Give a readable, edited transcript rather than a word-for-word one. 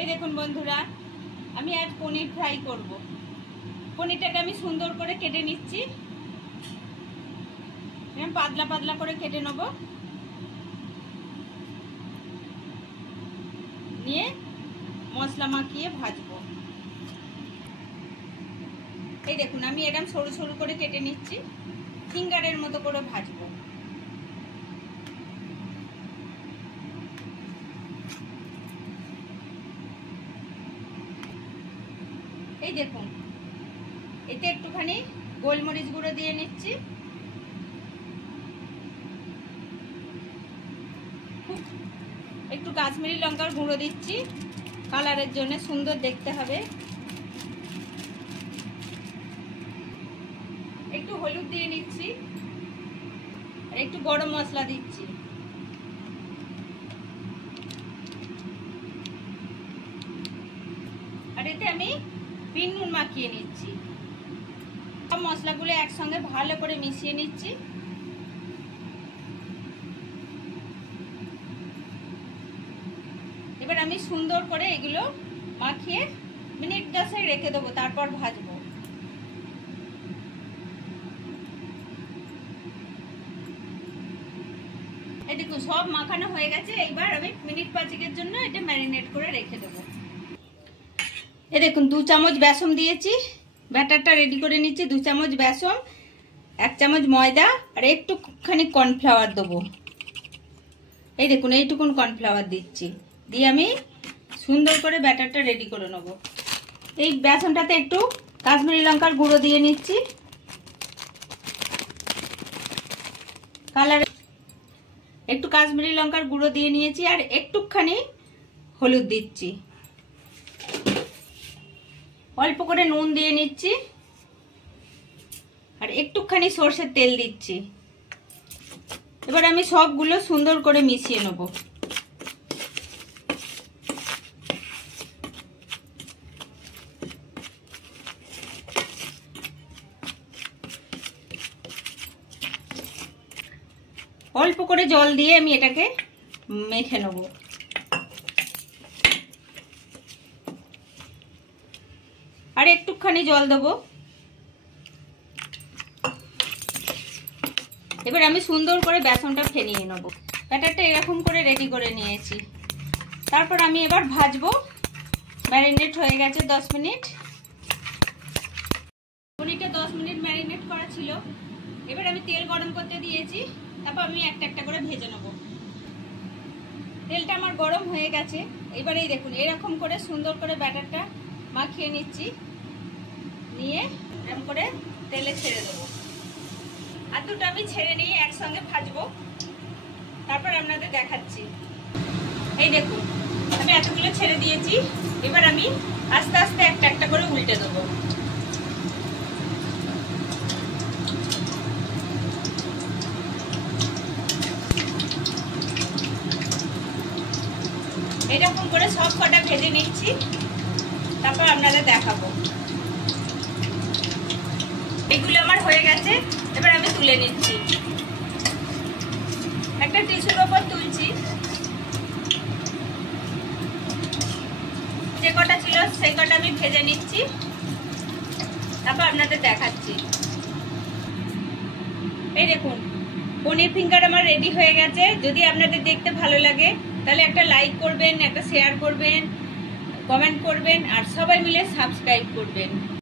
এই দেখুন বন্ধুরা, আমি আজ পনির ফ্রাই করব। পনিরটাকে আমি সুন্দর করে কেটে নিচ্ছি। পাতলা পাতলা করে কেটে নেব, নিয়ে মশলা মাখিয়ে ভাজবো। এই দেখুন, আমি এরকম সরু সরু করে কেটে নিচ্ছি, ফিঙ্গারের মতো করে ভাজবো। এই দেখুন, এতে একটুখানি গোলমরিচ গুঁড়ো দিয়ে নিচ্ছি, একটু কাশ্মীরি লঙ্কার গুঁড়ো দিচ্ছি, কালারের জন্য সুন্দর দেখতে হবে। একটু হলুদ দিয়ে নিচ্ছি, আর একটু গরম মশলা দিচ্ছি। আর এতে আমি বিন নুন মাখিয়ে নিচ্ছি। সব মশলাগুলো একসঙ্গে ভালো করে মিশিয়ে নিচ্ছি। এবার আমি সুন্দর করে এগুলো মাখিয়ে মিনিট 10 রেখে দেবো, তারপর ভাজবো। এই দেখুন, সব মাখানো হয়ে গেছে। এইবার আমি মিনিট 5 জন্য এটা ম্যারিনেট করে রেখে দেবো। এই দেখুন, 2 চামচ বেসন দিয়েছি, ব্যাটারটা রেডি করে নিচ্ছি। 2 চামচ বেসন, 1 চামচ ময়দা, আর একটুখানি কর্নফ্লাওয়ার দেবো। এই দেখুন, এইটুকুন কর্নফ্লাওয়ার দিচ্ছি, দিয়ে আমি সুন্দর করে ব্যাটারটা রেডি করে নেব। এই বেসনটাতে একটু কাশ্মীরি লঙ্কার গুঁড়ো দিয়ে নিচ্ছি, কালার একটু কাশ্মীরি লঙ্কার গুঁড়ো দিয়ে নিয়েছি, আর একটুখানি হলুদ দিচ্ছি, অল্প করে নুন দিয়ে নিচ্ছি, আর একটুখানি সরষের তেল দিচ্ছি। এবার আমি সবগুলো সুন্দর করে মিশিয়ে নেব। অল্প করে জল দিয়ে আমি এটাকে মেখে নেব। আর একটুখানি জল দেবো। এবার আমি সুন্দর করে বেসনটা ফেনিয়ে নেব। ব্যাটারটা এরকম করে রেডি করে নিয়েছি। তারপর আমি এবার ভাজবো। ম্যারিনেট হয়ে গেছে 10 মিনিট। পনিরটা 10 মিনিট ম্যারিনেট করা ছিল। এবার আমি তেল গরম করতে দিয়েছি, তারপর আমি একটা একটা করে ভেজে নেব। তেলটা আমার গরম হয়ে গেছে। এবার এই দেখুন, এরকম করে সুন্দর করে ব্যাটারটা মাখিয়ে নিচ্ছি, নিয়ে এরকম করে তেলে ছেড়ে দেবো। আর দুটো আমি ছেড়ে নিয়ে একসঙ্গে ভাজবো, তারপর আপনাদের দেখাচ্ছি। এই দেখুন, আমি এতগুলো ছেড়ে দিয়েছি। এবার আমি আস্তে আস্তে একটা একটা করে উল্টে দেবো। এরকম করে সব কটা ভেজে নিচ্ছি, তারপর আপনাদের দেখাবো। এগুলো আমার হয়ে গেছে। এবার আমি তুলে নিচ্ছি, একটা টিস্যুর উপর তুলছি। যে কটা ছিল সেই কটা আমি ভেজে নিচ্ছি, তারপর আপনাদের দেখাচ্ছি। এই দেখুন, পনির ফিঙ্গার আমার রেডি হয়ে গেছে। যদি আপনাদের দেখতে ভালো লাগে তাহলে একটা লাইক করবেন, একটা শেয়ার করবেন, কমেন্ট করবেন, আর সবাই মিলে সাবস্ক্রাইব করবেন।